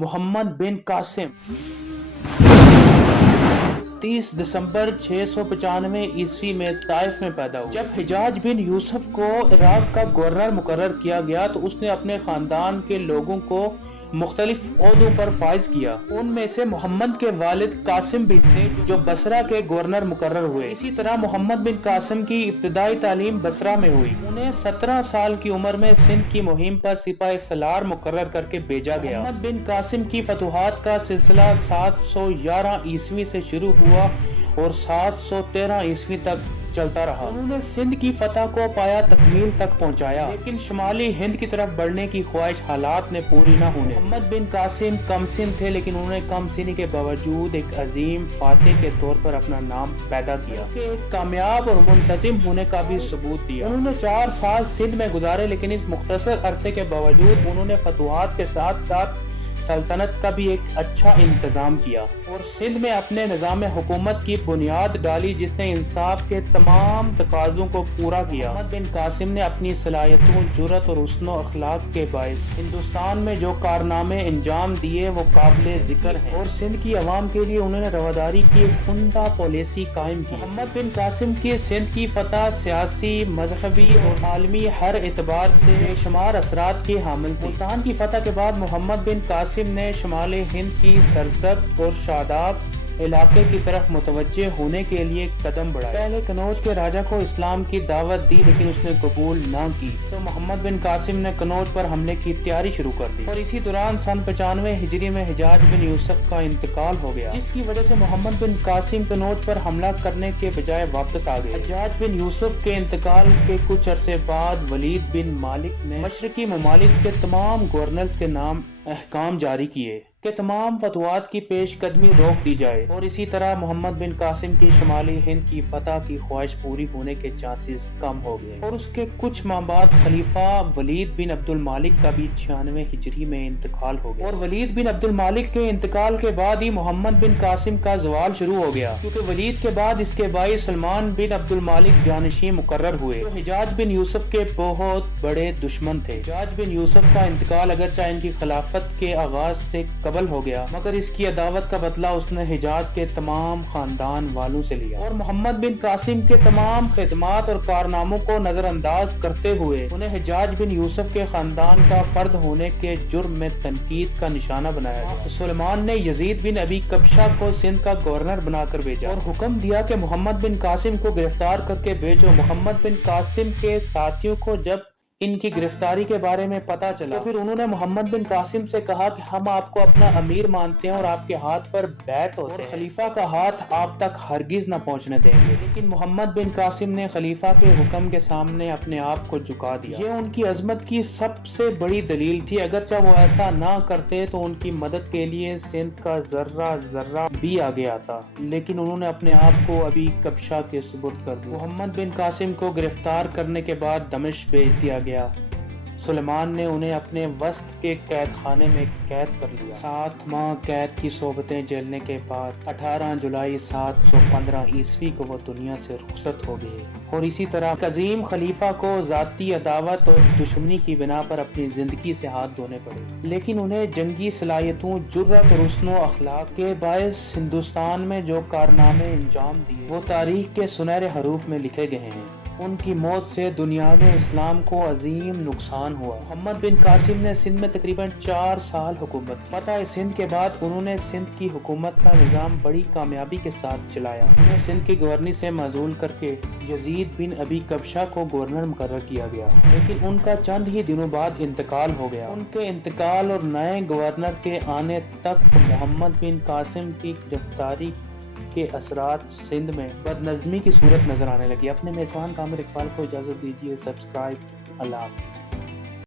محمد بن قاسم 30 دسمبر 695 عیسوی میں طائف میں پیدا ہوا۔ جب حجاج بن یوسف کو عراق کا گورنر مقرر کیا گیا تو اس نے اپنے خاندان کے لوگوں کو مختلف عہدوں پر فائز کیا۔ ان میں سے محمد کے والد قاسم بھی تھے جو بصرہ کے گورنر مقرر ہوئے۔ اسی طرح محمد بن قاسم کی ابتدائی تعلیم بصرہ میں ہوئی۔ انہیں 17 سال کی عمر میں سندھ کی مہم پر سپاہ سالار مقرر کر کے بھیجا گیا۔ محمد بن قاسم کی فتوحات کا سلسلہ 711 عیسوی سے شروع ہوا اور 713 عیسوی تک چلتا رہا۔ انہوں نے سندھ کی فتح کو پایا تکمیل تک پہنچایا، لیکن شمالی ہند کی طرف بڑھنے کی خواہش حالات نے پوری نہ ہونے۔ محمد بن قاسم کم سن تھے، لیکن انہوں نے کم سنی کے باوجود ایک عظیم فاتح کے طور پر اپنا نام پیدا کیا کہ ایک کامیاب اور منتظم ہونے کا بھی ثبوت دیا۔ انہوں نے 4 سال سندھ میں گزارے، لیکن اس مختصر عرصے کے باوجود انہوں نے فتوحات کے ساتھ ساتھ سلطنت کا بھی ایک اچھا انتظام کیا اور سندھ میں اپنے نظام حکومت کی بنیاد ڈالی جس نے انصاف کے تمام تقاضوں کو پورا کیا۔ محمد بن قاسم نے اپنی صلاحیتوں، جرأت اور حسن و اخلاق کے باعث ہندوستان میں جو کارنامے انجام دیے وہ قابل ذکر ہیں اور سندھ کی عوام کے لیے انہوں نے رواداری کی ایک عمدہ پالیسی قائم کی۔ محمد بن قاسم کی سندھ کی فتح سیاسی، مذہبی اور عالمی ہر اعتبار سے بے شمار اثرات کی حامل تھی۔ ملتان کی فتح کے بعد محمد بن قاسم نے شمال ہند کی سرسبز اور شاداب علاقے کی طرف متوجہ ہونے کے لیے قدم بڑھائے۔ پہلے کنوج کے راجہ کو اسلام کی دعوت دی، لیکن اس نے قبول نہ کی تو محمد بن قاسم نے کنوج پر حملے کی تیاری شروع کر دی اور اسی دوران سن 95 ہجری میں حجاج بن یوسف کا انتقال ہو گیا، جس کی وجہ سے محمد بن قاسم کنوج پر حملہ کرنے کے بجائے واپس آ گئے۔ حجاج بن یوسف کے انتقال کے کچھ عرصے بعد ولید بن مالک نے مشرقی ممالک کے تمام گورنرز کے نام احکام جاری کیے کہ تمام فتوحات کی پیش قدمی روک دی جائے اور اسی طرح محمد بن قاسم کی شمالی ہند کی فتح کی خواہش پوری ہونے کے چانسز کم ہو گئے اور اس کے کچھ ماہ بعد خلیفہ ولید بن عبد المالک کا بھی 96 ہجری میں انتقال ہو گیا اور ولید بن عبد المالک کے انتقال کے بعد ہی محمد بن قاسم کا زوال شروع ہو گیا، کیونکہ ولید کے بعد اس کے بھائی سلمان بن عبد المالک جانشین مقرر ہوئے جو حجاج بن یوسف کے بہت بڑے دشمن تھے۔ حجاج بن یوسف کا انتقال اگرچہ ان کی خلافت کے آغاز سے قبل ہو گیا، مگر اس کی عداوت کا بدلہ اس نے حجاز کے تمام خاندان والوں سے لیا اور محمد بن قاسم کے تمام خدمات اور کارناموں کو نظر انداز کرتے ہوئے انہیں حجاج بن یوسف کے خاندان کا فرد ہونے کے جرم میں تنقید کا نشانہ بنایا گیا۔ سلیمان نے یزید بن ابی کبشہ کو سندھ کا گورنر بنا کر بھیجا اور حکم دیا کہ محمد بن قاسم کو گرفتار کر کے بھیجو۔ محمد بن قاسم کے ساتھیوں کو جب ان کی گرفتاری کے بارے میں پتا چلا تو پھر انہوں نے محمد بن قاسم سے کہا کہ ہم آپ کو اپنا امیر مانتے ہیں اور آپ کے ہاتھ پر بیعت ہوتے ہیں، خلیفہ کا ہاتھ آپ تک ہرگز نہ پہنچنے دیں گے۔ لیکن محمد بن قاسم نے خلیفہ کے حکم کے سامنے اپنے آپ کو جھکا دیا۔ یہ ان کی عظمت کی سب سے بڑی دلیل تھی، اگرچہ وہ ایسا نہ کرتے تو ان کی مدد کے لیے سندھ کا ذرہ ذرہ بھی آگے آتا، لیکن انہوں نے اپنے آپ کو ابی کبشہ کے سپرد کر دیا۔ محمد بن قاسم کو گرفتار کرنے کے بعد دمشق بھیج دیا گیا۔ سلیمان نے انہیں اپنے وسط کے قید خانے میں قید کر لیا۔ 7 ماہ قید کی صحبتیں جھیلنے کے بعد 18 جولائی 715 عیسوی کو وہ دنیا سے رخصت ہو گئے اور اسی طرح عظیم خلیفہ کو ذاتی عداوت اور دشمنی کی بنا پر اپنی زندگی سے ہاتھ دھونے پڑے، لیکن انہیں جنگی صلاحیتوں، جرأت اور حسن و اخلاق کے باعث ہندوستان میں جو کارنامے انجام دیے وہ تاریخ کے سنہرے حروف میں لکھے گئے ہیں۔ ان کی موت سے دنیا میں اسلام کو عظیم نقصان ہوا۔ محمد بن قاسم نے سندھ میں تقریباً 4 سال حکومت کی۔ فتح سندھ کے بعد انہوں نے سندھ کی حکومت کا نظام بڑی کامیابی کے ساتھ چلایا۔ انہیں سندھ کی گورنری سے معزول کر کے یزید بن ابی کبشہ کو گورنر مقرر کیا گیا، لیکن ان کا چند ہی دنوں بعد انتقال ہو گیا۔ ان کے انتقال اور نئے گورنر کے آنے تک محمد بن قاسم کی گرفتاری کے اثرات سندھ میں بدنظمی کی صورت نظر آنے لگی۔ اپنے میزبان کامر اقبال کو اجازت دیجیے۔ سبسکرائب۔ اللہ حافظ۔